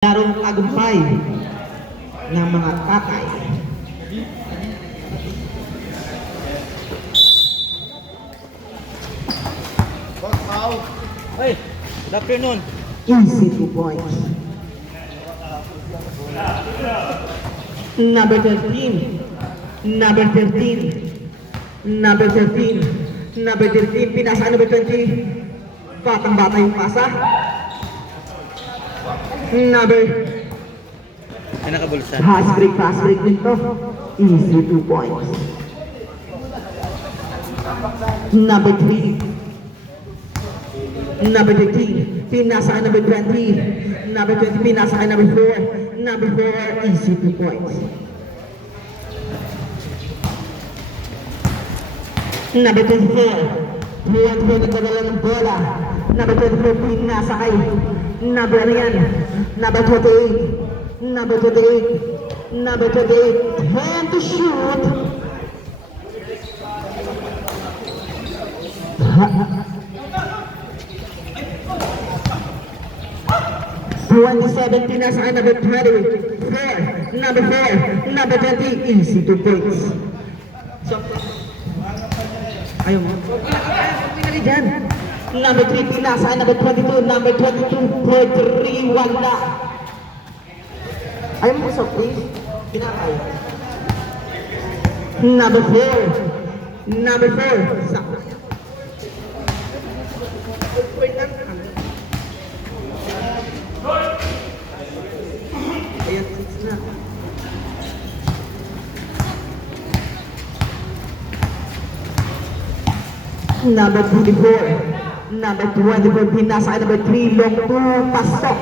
larong tagumpay ng mga tatay. Hey, good afternoon. Easy 2 points. Number 13. Number 13. Number 13. Number 13. Pinasa number 20. Batang-bata yung pasa. Number Ay, nakabulsan. pass break nito. Easy 2 points. Number 3. Number 13, pinasa ka number 20. Number 20, pinasa ka number 4. Number 4, easy 2 points. Number 24, huwag mo nagdadala ng bola. Number 24, pinasa kay. Number ano yan? Number 28. Number 28. Number 28, hand to shoot. 27, pinasa ka number 24. Number 4, number 20, easy 2 points. So, ayaw mo? Pinali dyan. Number 3, pinasa ka number 22. Number 22, for 3, wala. Ayaw mo so please? Pinakay. Number 4. Number 4. Sakto. Wait lang. Ayan, 6 na. Number 24. Number 24, pinasa ka number 3, long 2, pasok.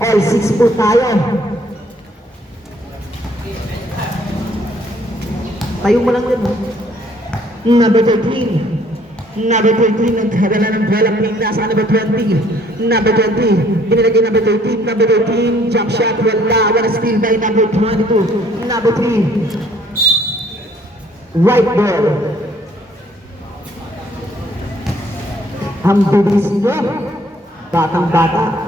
All 6 po tayo. Tayo mo lang din. Number 13. Number 13, nagkara na ng bola, pinasa ka number 20. Number 20, binilagay number 13. Number 13, jump shot, wala steal by number 22. Number 3, right ball. Ang bilis nyo, batang-bata.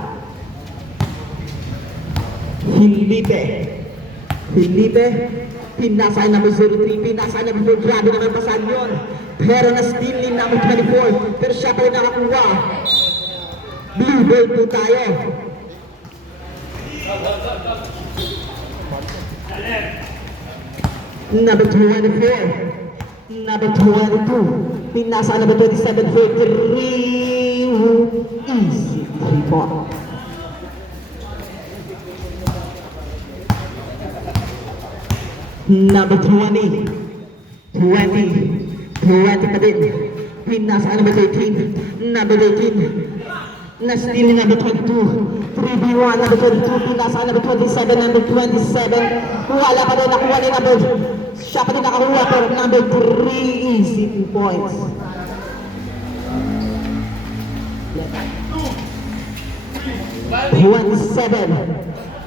Felipe, pinasa ka number 03, pinasa ka number 4, grabe naman pasan yun. Pero na-steal ni number 24, pero siya pa rin nakakuha. Blue ball po tayo. Number 24. Number 22. Pinasa number 27 for 3. Easy 3 points. Number 20. 20 pa din. Pinasa number 13. Number 13. Na-steal ni number 22. 3v1 number 22. Pinasa number 27. Number 27. Wala pa din nakuha ni number. Siya pa din nakakuha pero number 3. Easy 2 points.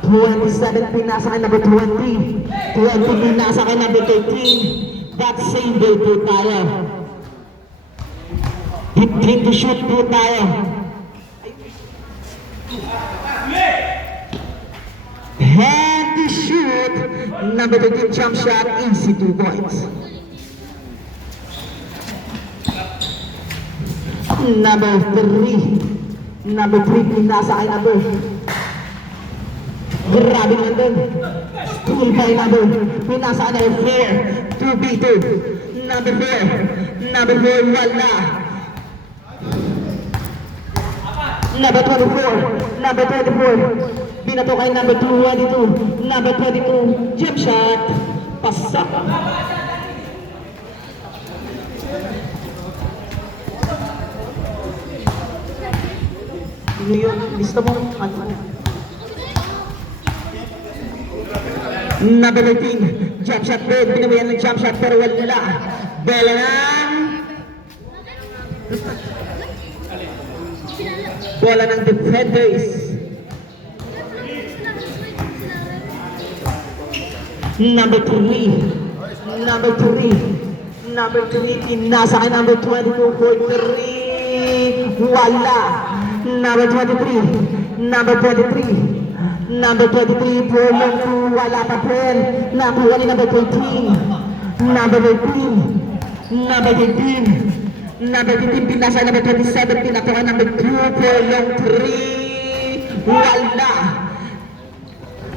Twenty-seven, pinasa kay number 20. 20, pinasa kay number 13. That same ball po tayo. 15 to shoot po tayo. Hand to shoot. Number 13 jump shot, easy 2 points. Number 3. Number 3, pinasa kay number. Grabe naman din. Steal by number. Pinasa kay number 4. 2v2. Number 4. Number 4, wala. Number 24. Number 24. Binato kay number 22. Number 22. Jump shot. Pasak. Yun, lista mo. Number 13. Jump shot ball. Binabayan ng jump shot pero wala. Bola ng... Bola ng defenders. Number 3. Number 3. Number 3. Pinasa kay number 22 for 3. Wala. Number 23. Number 23. Number 23, Furlong 2, wala pa rin. Nakuha ni number 13. Number 18. Number 18. Number 18, pinasa number 27, pinakuha number 2, Furlong 3. Wala.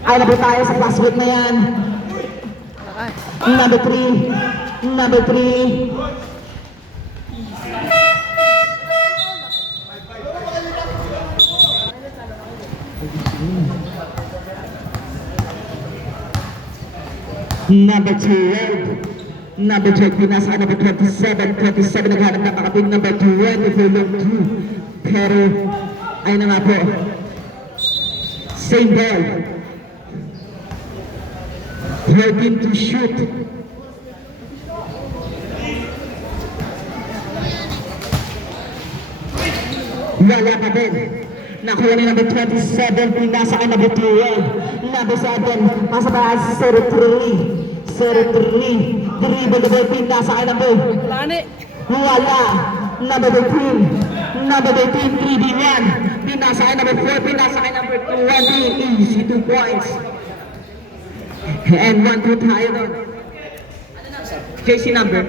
Ay, na po tayo sa password na yan. Number 3. Number 3. Number 12. Number 12, pinasa number 27. 27, naghanap na makapin number 20, Furlong 2. Pero, ay na nga po. Same ball. 13 to shoot. Wala pa din. Nakuha ni number 27, pinasa kay number 12. Number 7, pasa pa 0-3. 0-3. Dribble the ball, pinasa kay number. Wala. Number 13. Number 13, 3v1. Pinasa kay number 4, pinasa kay number 20. Easy 2 points. And 1-2 tayo doon. JC number.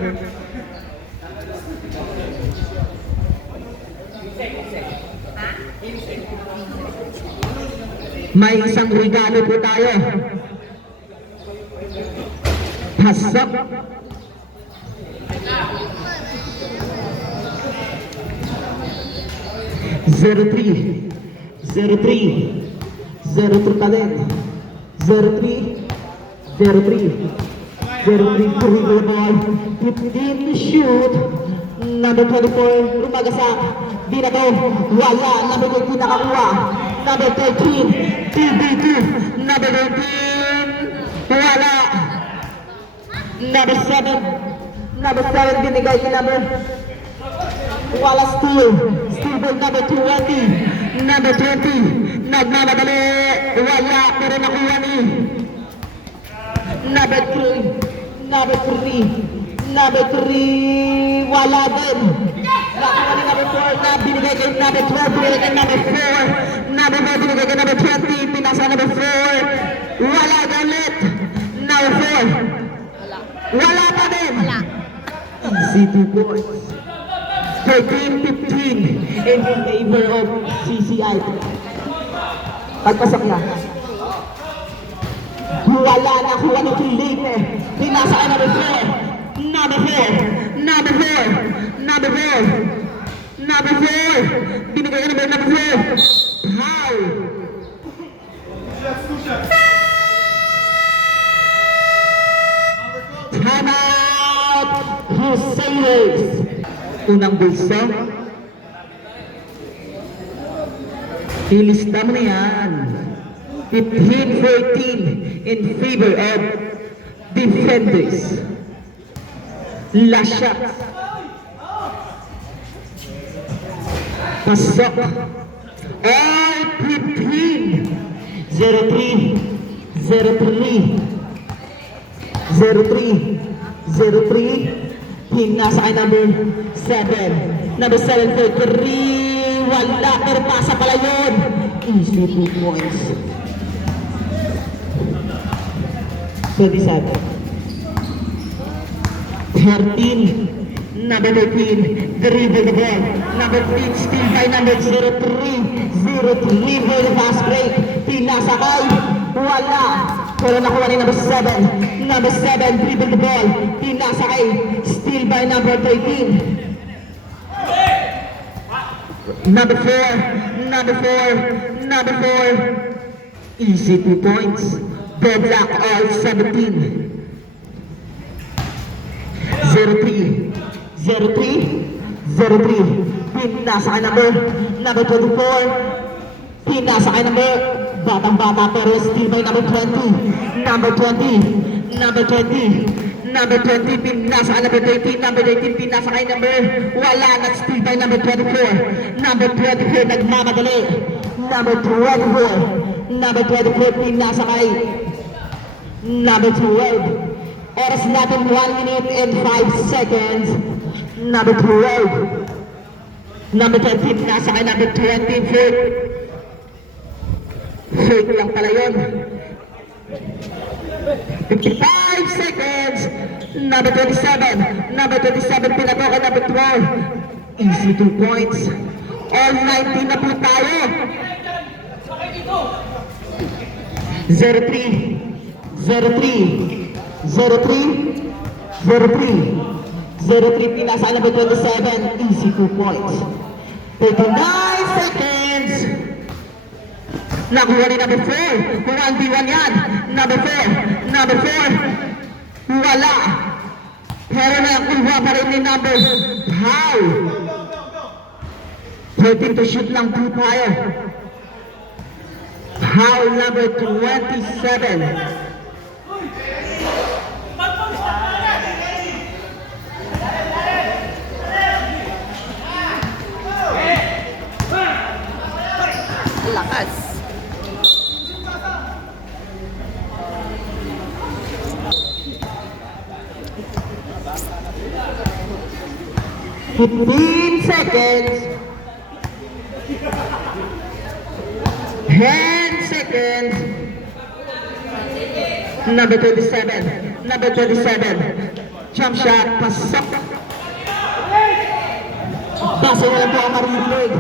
May isang regalo po tayo. Pasok. Zero three. 0-3 pa din. 0-3. 0-3. 0-3, dribble ball. 15 to shoot. Number 24, rumagasak. Di na to. Wala. Number 13 nakakuha. Number 13, TB2. Number 13, wala. Number 7. Number 7, binigay kay number. Wala steal. Steal ball number 20. Number 20, nagmamadali. Wala, pero nakuha ni. Number 3. Number 3. Number 3, wala din. Nakuha ni number 4 na binigay kay number 12, binigay kay number 4. Number 4, binigay kay number 20, pinasa number 4. Wala galit. Number 4. Wala pa din. Easy 2 points. 13-15 in favor of CCI. Pagpasok na. Wala, nakuha ni Felipe. Pinasa kay number 4. Number 4. Number 4. Number 4. Number 4. Binigay ka number 4. Foul. Time out. Crusaders. Unang bulsa. Ilista mo na yan. 15-14 in favor of defenders. Last shot. Pasok. All 15. 0-3. 0-3. 0-3. 0-3. Pinasa kay number 7. Number 7 for 3. Wala, pero pasa pala yun. Easy 2 points. 27. 13. Number 13. Dribble the ball. Number 15. Steal by number 0-3. 0-3 for the fast break. Pinasa kay. Wala. Pero nakuha ni number 7. Number 7. Dribble the ball. Pinasa kay. Steal by number 13. Number 4. Number 4. Number 4. Easy 2 points. Deadlock all 17. 0-3. 0-3. 0-3. Pinasa kay number 24. Pinasa kay number batang-bata pero still by number 20. Number 20. Number 20. Number 20. Pinasa kay number 18. Number 18. Pinasa kay number wala na still by number 24. Number 24 nagmamadali. Number 24. Number 24 pinasa kay number 12. Oras natin 1 minute and 5 seconds. Number 12. Number 13 nasa kay number 24. Fake lang pala yun. 55 seconds. Number 27. Number 27 pinatoka number 12. Easy 2 points. All 19 na po tayo. 0-3. 0-3. 0-3. 0-3. 0-3 pinasa number 27. Easy 2 points. 39 seconds. Nakuha ni number 4. 1v1 yan. Number 4. Number 4. Wala. Pero nakuha pa rin ni number 5. 13 to shoot lang po tayo. Foul number 27. Lakas. Fifteen seconds. 10 seconds. Number 27. Number 27. Jump shot. Pasok. Base na lang po ang maririnig.